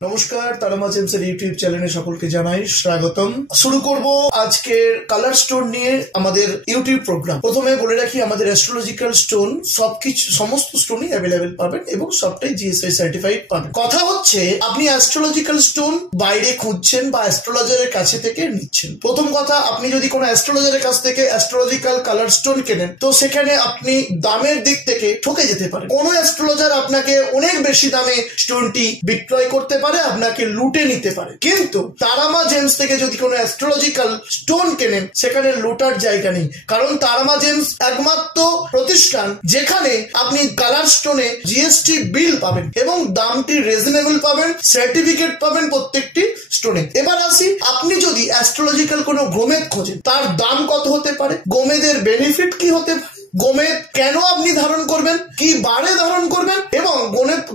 নমস্কার, তারামা জেমসের ইউটিউব চ্যানেলে সকলকে জানাই স্বাগতম। শুরু করব আজকের কালার স্টোন নিয়ে আমাদের ইউটিউব প্রোগ্রাম। প্রথমে বলে রাখি, আমাদের অ্যাস্ট্রোলজিক্যাল স্টোন সমস্ত স্টোনই অ্যাভেলেবেল পাবেন এবং সবটাই জিএসআই সার্টিফাইড পাবেন। কথা হচ্ছে, আপনি অ্যাস্ট্রোলজিক্যাল স্টোন বাইরে খুঁজছেন বা অ্যাস্ট্রোলজারের কাছে থেকে নিচ্ছেন। প্রথম কথা, আপনি যদি কোনো অ্যাস্ট্রোলজারের কাছ থেকে অ্যাস্ট্রোলজিক্যাল কালার স্টোন কেনেন, তো সেখানে আপনি দামের দিক থেকে ঠকে যেতে পারেন। কোনো অ্যাস্ট্রোলজার আপনাকে অনেক বেশি দামে স্টোনটি বিক্রয় করতে পারে, আপনাকে লুটে নিতে পারে। কিন্তু তারামা জেমস থেকে যদি কোনো অ্যাস্ট্রোলজিক্যাল স্টোন কেনেন, সেখানে লুটার জায়গা নেই। কারণ তারামা জেমস একমাত্র প্রতিষ্ঠান যেখানে আপনি কালার স্টোনে জিএসটি বিল পাবেন এবং দামটি রিজনেবল পাবেন, সার্টিফিকেট পাবেন প্রত্যেকটি স্টোনে। এবার আসি, আপনি যদি অ্যাস্ট্রোলজিক্যাল কোনো গোমেদ খোঁজেন, তার দাম কত হতে পারে, গোমেদের বেনিফিট কি হতে পারে, গোমেদ কেন আপনি ধারণ করবেন, কি বারে ধারণ করবেন, এবং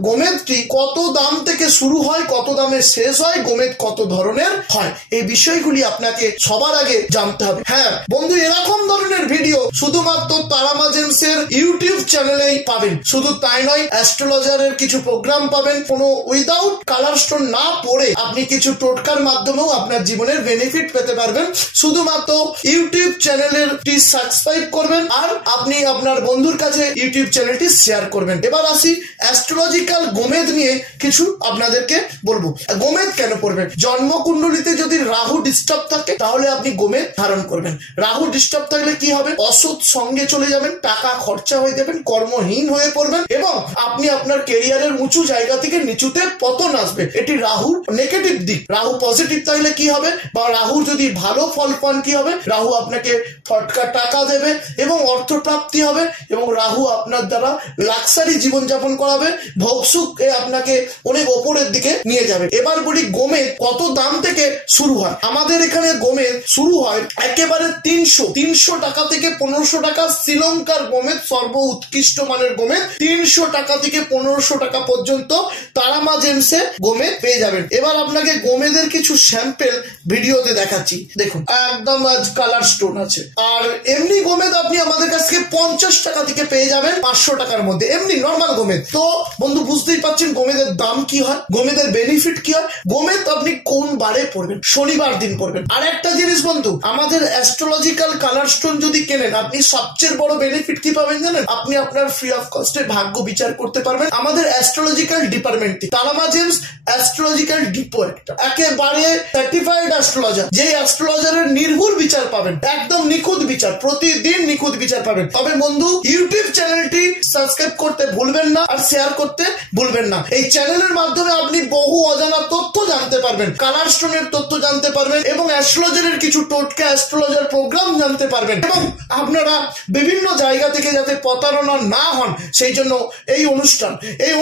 গোমেদটি কত দাম থেকে শুরু হয়, কত দামে শেষ হয়, গোমেদ কত ধরনের হয়, এই বিষয়গুলি আপনাকে সবার আগে জানতে হবে। হ্যাঁ বন্ধু, এরকম ধরনের ভিডিও শুধুমাত্র তারামা জেমসের ইউটিউব চ্যানেলেই পাবেন। শুধু তাই নয়, অ্যাস্ট্রোলজারের কিছু প্রোগ্রাম পাবেন। কোনো উইদাউট কালার স্টোন না পড়ে আপনি কিছু টোটকার মাধ্যমেও আপনার জীবনের বেনিফিট পেতে পারবেন। শুধুমাত্র ইউটিউব চ্যানেলেরটি সাবস্ক্রাইব করবেন আর আপনি আপনার বন্ধুর কাছে ইউটিউব চ্যানেলটি শেয়ার করবেন। এবার আসি, অ্যাস্ট্রোলজিক্যাল গোমেদ নিয়ে কিছু আপনাদেরকে বলবো। গোমেদ কেন পড়বেন? জন্মকুণ্ডলিতে যদি রাহু ডিস্টার্ব থাকে, তাহলে আপনি গোমেদ ধারণ করবেন। রাহু ডিস্টার্ব থাকলে কি হবে? অসৎ সঙ্গে চলে যাবেন, টাকা খরচা হয়ে যাবেন, কর্মহীন হয়ে পড়বেন এবং আপনি আপনার কেরিয়ারের উঁচু জায়গা থেকে নিচুতে পতন আসবে। এটি রাহুর নেগেটিভ দিক। রাহু পজিটিভ থাকলে কি হবে, বা রাহু যদি ভালো ফল পান কি হবে? রাহু আপনাকে ফটকা টাকা দেবে এবং অর্থ প্রাপ্তি হবে এবং রাহু আপনার দ্বারা লাক্সারি জীবনযাপন করাবে, ভোগসুখে আপনাকে অনেক ওপরের দিকে নিয়ে যাবে। এবার বলি, গোমেদ কত দাম থেকে শুরু হয়? আমাদের এখানে গোমেদ শুরু হয় একেবারে 300 টাকা থেকে 1500 টাকা। শ্রীলঙ্কার গোমেদ সর্ব উৎকৃষ্ট মানের গোমেদ 300 টাকা থেকে 1500 টাকা পর্যন্ত তারামা জেমসে গোমেদ পেয়ে যাবেন। এবার আপনাকে গোমেদের কিছু স্যাম্পেল ভিডিওতে দেখাচ্ছি। দেখুন, একদম আজ কালার স্টোন আছে। আর এমনি গোমেদ আপনি আমাদের কাছ থেকে 50 টাকা থেকে পেয়ে যাবেন 500 টাকার মধ্যে, এমনি নর্মাল গোমেদ। তো বন্ধু, বুঝতেই পারছেন গোমেদের দাম কি হয়, গোমেদের বেনিফিট কি হয়। গোমেদ আপনি কোন বারে পড়বেন? শনিবার দিন পড়বেন। আর একটা জিনিস বন্ধু, আমাদের অ্যাস্ট্রোলজিক্যাল কালার স্টোন যদি কেনেন, আপনি সবচেয়ে বড় বেনিফিট কি পাবেন জানেন? আপনি আপনার ফ্রি অফ কস্টে ভাগ্য বিচার করতে পারবেন। আমাদের astrological department Tara Maa James astrological depot একেবারে সার্টিফাইড অ্যাস্ট্রোলজার, যে অ্যাস্ট্রোলজারের নির্ভুল বিচার পাবেন, একদম নিখুঁত বিচার, প্রতিদিন নিখুঁত বিচার পাবেন। তবে বন্ধু, ইউটিউব চ্যানেলটি সাবস্ক্রাইব করতে ভুলবেন না আর শেয়ার করতে ভুলবেন না। এই চ্যানেলের মাধ্যমে আপনি বহু অজানা তথ্য জানতে পারবেন, কালার স্টোনের তথ্য জানতে পারবেন এবং অ্যাস্ট্রোলজারের কিছু টোটকা, অ্যাস্ট্রোলজার প্রোগ্রাম জানতে পারবেন এবং আপনারা বিভিন্ন জায়গা থেকে যাতে প্রতারণা না হন, সেই জন্য এই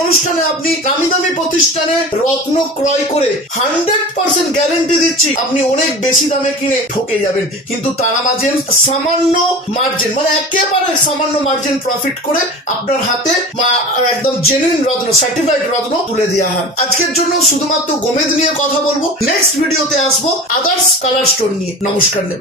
অনুষ্ঠানে আপনি দামি দামি প্রতিষ্ঠানে রত্ন ক্রয় করে 100% গ্যারেন্টি দিচ্ছি আপনি অনেক বেশি দামে কিনে ঠকে যাবেন। কিন্তু তারামা জেমস সামান্য মার্জিন, মানে একেবারে সামান্য মার্জিন প্রফিট করে আপনার হাতে একদম জেনুইন রত্ন, সার্টিফাইড রত্ন তুলে দেওয়া হয়। আজকের জন্য শুধুমাত্র গোমেদ নিয়ে কথা বলবো, নেক্সট ভিডিওতে আসবো আদার্স কালার স্টোন নিয়ে। নমস্কার নেবেন।